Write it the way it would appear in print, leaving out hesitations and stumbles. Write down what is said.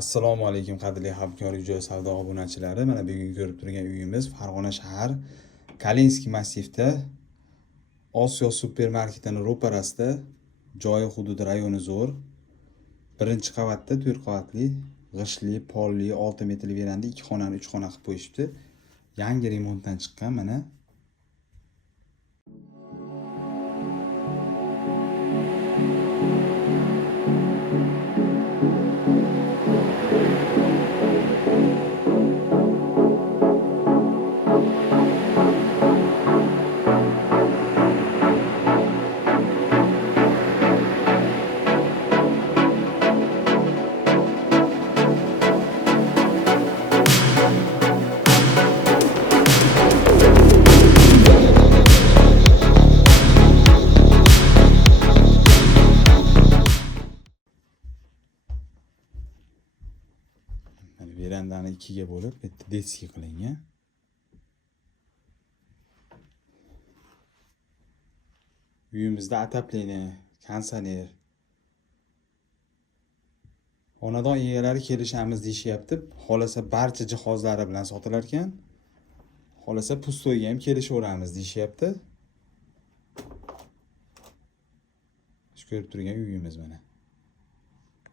Assalomu alaykum qadrli hamkor uy-joy savdo obunachilari. Mana bugun ko'rib turgan uyimiz Farg'ona shahar Kalinskiy massivda Osiyo supermarketining ro'parasida, joyi hududi rayoni zo'r. Birinchi qavatda 4 qavatli, g'ishtli, polli, 6 metrli veranda 2 xonani 3 xona qilib qo'yishibdi. Yangi remontdan chiqqan mana. Verandani 2 ga bo'lib, bitta detskiy qilingan. Uyimizda atapleniya, konditsioner. Xonadon egalari kelishamiz deyishyapti. Xolasa barcha jihozlari bilan sotilar ekan. Xolasa pustoyga ham kelishaveramiz deyishyapti. Ko'rib turgan uyimiz mana.